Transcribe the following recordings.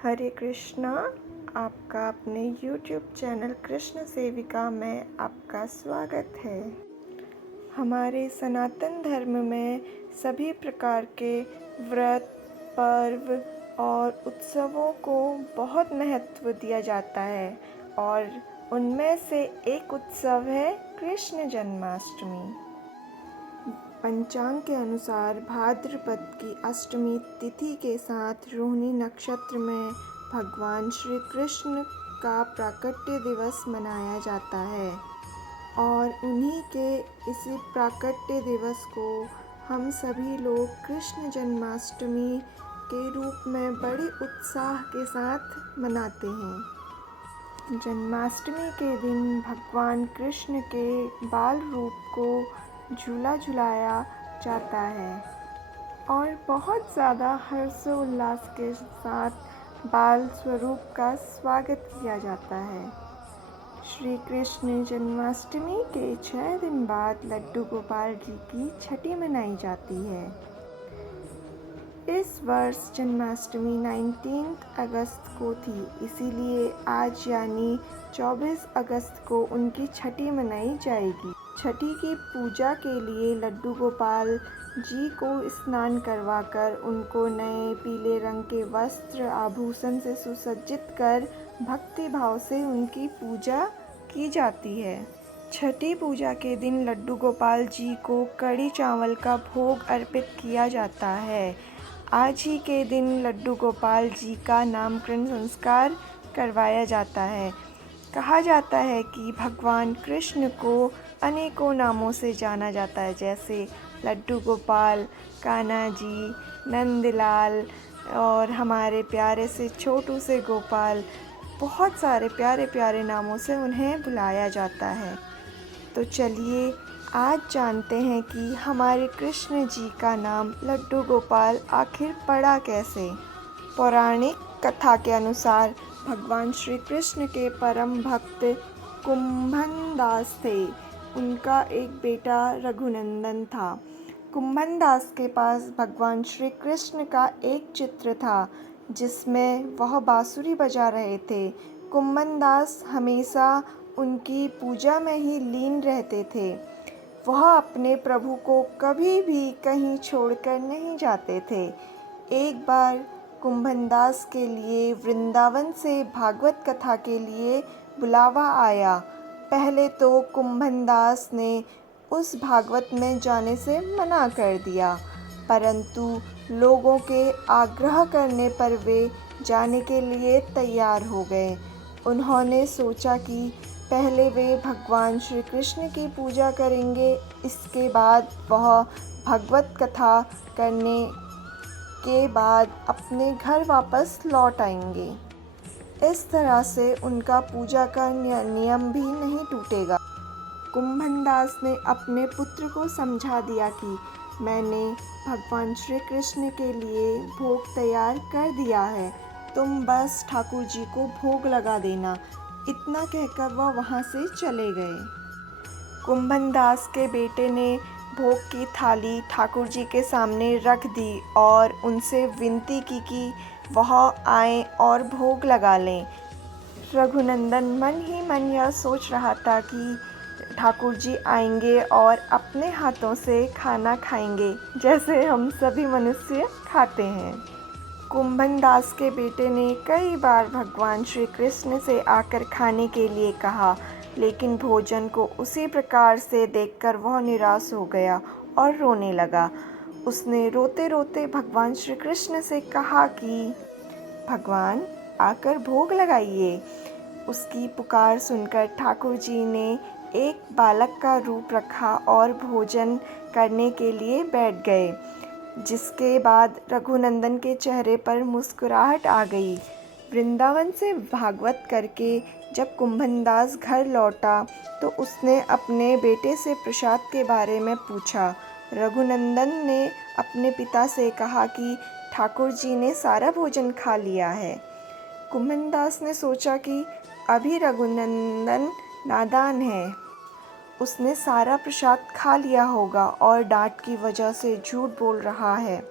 हरे कृष्णा। आपका अपने YouTube channel Krishna सेविका में आपका स्वागत है। हमारे सनातन धर्म में सभी प्रकार के व्रत, पर्व और उत्सवों को बहुत महत्व दिया जाता है और उनमें से एक उत्सव है कृष्ण जन्माष्टमी। पंचांग के अनुसार भाद्रपद की अष्टमी तिथि के साथ रोहिणी नक्षत्र में भगवान श्री कृष्ण का प्राकट्य दिवस मनाया जाता है और उन्हीं के इसी प्राकट्य दिवस को हम सभी लोग कृष्ण जन्माष्टमी के रूप में बड़े उत्साह के साथ मनाते हैं। जन्माष्टमी के दिन भगवान कृष्ण के बाल रूप को झूला झुलाया जाता है और बहुत ज़्यादा हर्षोल्लास के साथ बाल स्वरूप का स्वागत किया जाता है। श्री कृष्ण जन्माष्टमी के 6 दिन बाद लड्डू गोपाल जी की छठी मनाई जाती है। इस वर्ष जन्माष्टमी 19 अगस्त को थी, इसीलिए आज यानी 24 अगस्त को उनकी छठी मनाई जाएगी। छठी की पूजा के लिए लड्डू गोपाल जी को स्नान करवाकर उनको नए पीले रंग के वस्त्र आभूषण से सुसज्जित कर भक्ति भाव से उनकी पूजा की जाती है। छठी पूजा के दिन लड्डू गोपाल जी को कड़ी चावल का भोग अर्पित किया जाता है। आज ही के दिन लड्डू गोपाल जी का नामकरण संस्कार करवाया जाता है। कहा जाता है कि भगवान कृष्ण को अनेकों नामों से जाना जाता है, जैसे लड्डू गोपाल, कान्हा जी, नंदलाल और हमारे प्यारे से छोटू से गोपाल। बहुत सारे प्यारे प्यारे नामों से उन्हें बुलाया जाता है। तो चलिए आज जानते हैं कि हमारे कृष्ण जी का नाम लड्डू गोपाल आखिर पड़ा कैसे। पौराणिक कथा के अनुसार भगवान श्री कृष्ण के परम भक्त कुंभन दास थे। उनका एक बेटा रघुनंदन था। कुंभन दास के पास भगवान श्री कृष्ण का एक चित्र था जिसमें वह बांसुरी बजा रहे थे। कुंभन दास हमेशा उनकी पूजा में ही लीन रहते थे। वह अपने प्रभु को कभी भी कहीं छोड़कर नहीं जाते थे। एक बार कुंभन दास के लिए वृंदावन से भागवत कथा के लिए बुलावा आया। पहले तो कुंभन दास ने उस भागवत में जाने से मना कर दिया, परंतु लोगों के आग्रह करने पर वे जाने के लिए तैयार हो गए। उन्होंने सोचा कि पहले वे भगवान श्री कृष्ण की पूजा करेंगे, इसके बाद वह भागवत कथा करने के बाद अपने घर वापस लौट आएंगे। इस तरह से उनका पूजा का नियम भी नहीं टूटेगा। कुंभन दास ने अपने पुत्र को समझा दिया कि मैंने भगवान श्री कृष्ण के लिए भोग तैयार कर दिया है, तुम बस ठाकुर जी को भोग लगा देना। इतना कहकर वह वहाँ से चले गए। कुंभन दास के बेटे ने भोग की थाली ठाकुर जी के सामने रख दी और उनसे विनती की कि वह आएं और भोग लगा लें। रघुनंदन मन ही मन यह सोच रहा था कि ठाकुर जी आएंगे और अपने हाथों से खाना खाएंगे, जैसे हम सभी मनुष्य खाते हैं। कुंभन दास के बेटे ने कई बार भगवान श्री कृष्ण से आकर खाने के लिए कहा, लेकिन भोजन को उसी प्रकार से देखकर वह निराश हो गया और रोने लगा। उसने रोते रोते भगवान श्री कृष्ण से कहा कि भगवान आकर भोग लगाइए। उसकी पुकार सुनकर ठाकुर जी ने एक बालक का रूप रखा और भोजन करने के लिए बैठ गए, जिसके बाद रघुनंदन के चेहरे पर मुस्कुराहट आ गई। वृंदावन से भागवत करके जब कुंभन दास घर लौटा तो उसने अपने बेटे से प्रसाद के बारे में पूछा। रघुनंदन ने अपने पिता से कहा कि ठाकुर जी ने सारा भोजन खा लिया है। कुंभन दास ने सोचा कि अभी रघुनंदन नादान है, उसने सारा प्रसाद खा लिया होगा और डांट की वजह से झूठ बोल रहा है।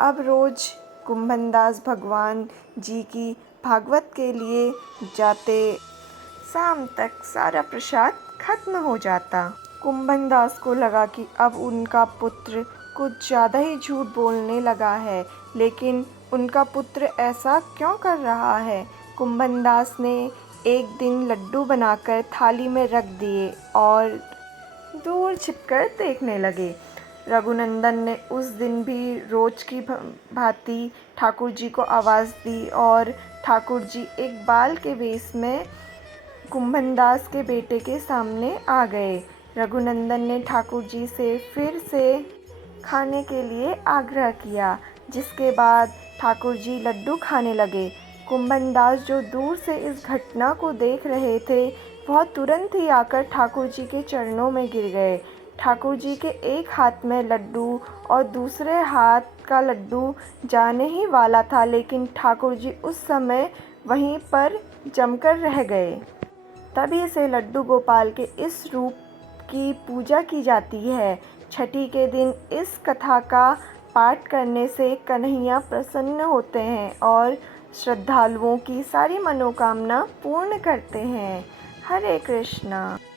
अब रोज़ कुंभनदास भगवान जी की भागवत के लिए जाते। शाम तक सारा प्रसाद खत्म हो जाता। कुंभनदास को लगा कि अब उनका पुत्र कुछ ज़्यादा ही झूठ बोलने लगा है, लेकिन उनका पुत्र ऐसा क्यों कर रहा है। कुंभनदास ने एक दिन लड्डू बनाकर थाली में रख दिए और दूर छिपकर देखने लगे। रघुनंदन ने उस दिन भी रोज की भांति ठाकुर जी को आवाज़ दी और ठाकुर जी एक बाल के वेश में कुंभनदास के बेटे के सामने आ गए। रघुनंदन ने ठाकुर जी से फिर से खाने के लिए आग्रह किया, जिसके बाद ठाकुर जी लड्डू खाने लगे। कुंभनदास जो दूर से इस घटना को देख रहे थे, वह तुरंत ही आकर ठाकुर जी के चरणों में गिर गए। ठाकुर जी के एक हाथ में लड्डू और दूसरे हाथ का लड्डू जाने ही वाला था, लेकिन ठाकुर जी उस समय वहीं पर जमकर रह गए। तभी से लड्डू गोपाल के इस रूप की पूजा की जाती है। छठी के दिन इस कथा का पाठ करने से कन्हैया प्रसन्न होते हैं और श्रद्धालुओं की सारी मनोकामना पूर्ण करते हैं। हरे कृष्णा।